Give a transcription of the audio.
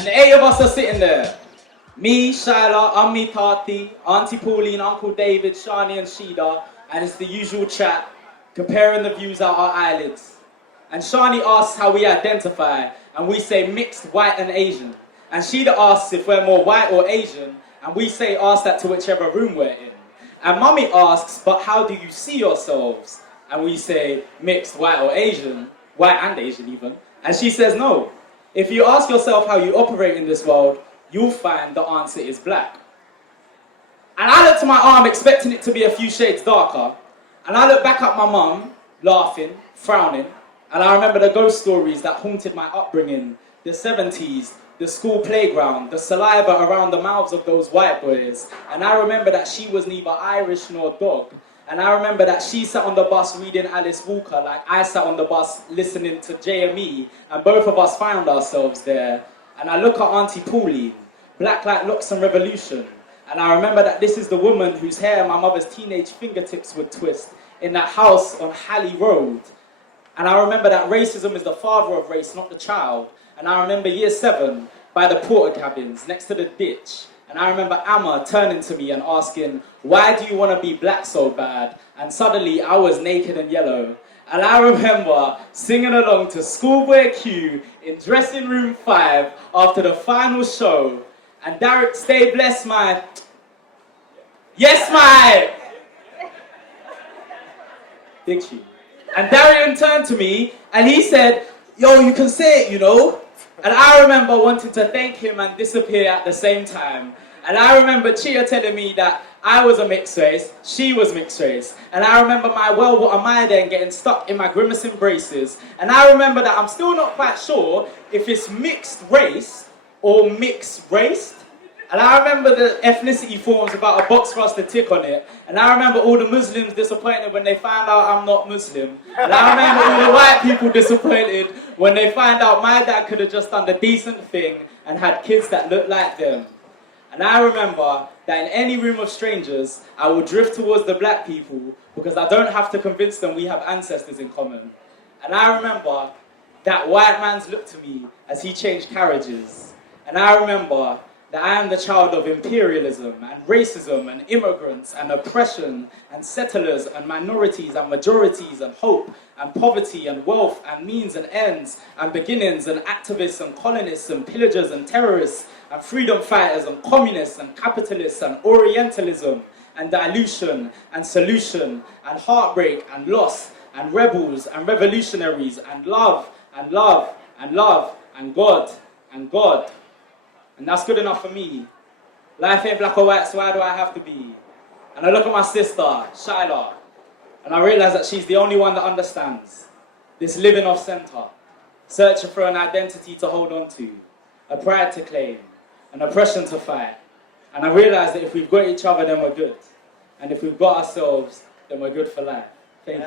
And the 8 of us are sitting there. Me, Shyla, Ummi Tati, Auntie Pauline, Uncle David, Shani and Sheeda, and it's the usual chat, comparing the views out our eyelids. And Shani asks how we identify, and we say mixed, white and Asian. And Sheeda asks if we're more white or Asian, and we say ask that to whichever room we're in. And Mummy asks, but how do you see yourselves? And we say mixed, white or Asian, white and Asian even. And she says no. If you ask yourself how you operate in this world, you'll find the answer is black. And I looked to my arm expecting it to be a few shades darker, and I looked back at my mum, laughing, frowning, and I remember the ghost stories that haunted my upbringing, the 70s, the school playground, the saliva around the mouths of those white boys, and I remember that she was neither Irish nor dog, and I remember that she sat on the bus reading Alice Walker like I sat on the bus listening to JME, and both of us found ourselves there. And I look at Auntie Pauline, black like locks and revolution. And I remember that this is the woman whose hair my mother's teenage fingertips would twist in that house on Halley Road. And I remember that racism is the father of race, not the child. And I remember year 7 by the porter cabins next to the ditch. And I remember Amma turning to me and asking, why do you want to be black so bad? And suddenly I was naked and yellow. And I remember singing along to Schoolboy Q in dressing room 5 after the final show. And Derek, stay blessed, my... Yes, my... Big tune. And Darian turned to me and he said, yo, you can say it, you know. And I remember wanting to thank him and disappear at the same time. And I remember Chia telling me that I was a mixed race, she was mixed race. And I remember my what am I then getting stuck in my grimacing braces. And I remember that I'm still not quite sure if it's mixed race or mixed raced. And I remember the ethnicity forms about a box for us to tick on it. And I remember all the Muslims disappointed when they found out I'm not Muslim. And I remember all the white people disappointed when they find out my dad could have just done the decent thing and had kids that looked like them. And I remember that in any room of strangers, I will drift towards the black people because I don't have to convince them we have ancestors in common. And I remember that white man's look to me as he changed carriages. And I remember that I am the child of imperialism and racism and immigrants and oppression and settlers and minorities and majorities and hope and poverty and wealth and means and ends and beginnings and activists and colonists and pillagers and terrorists and freedom fighters and communists and capitalists and orientalism and dilution and solution and heartbreak and loss and rebels and revolutionaries and love and love and love and God and God. And that's good enough for me. Life ain't black or white, so why do I have to be? And I look at my sister, Shyla, and I realize that she's the only one that understands. This living off center, searching for an identity to hold on to, a pride to claim, an oppression to fight. And I realize that if we've got each other, then we're good. And if we've got ourselves, then we're good for life. Thank you.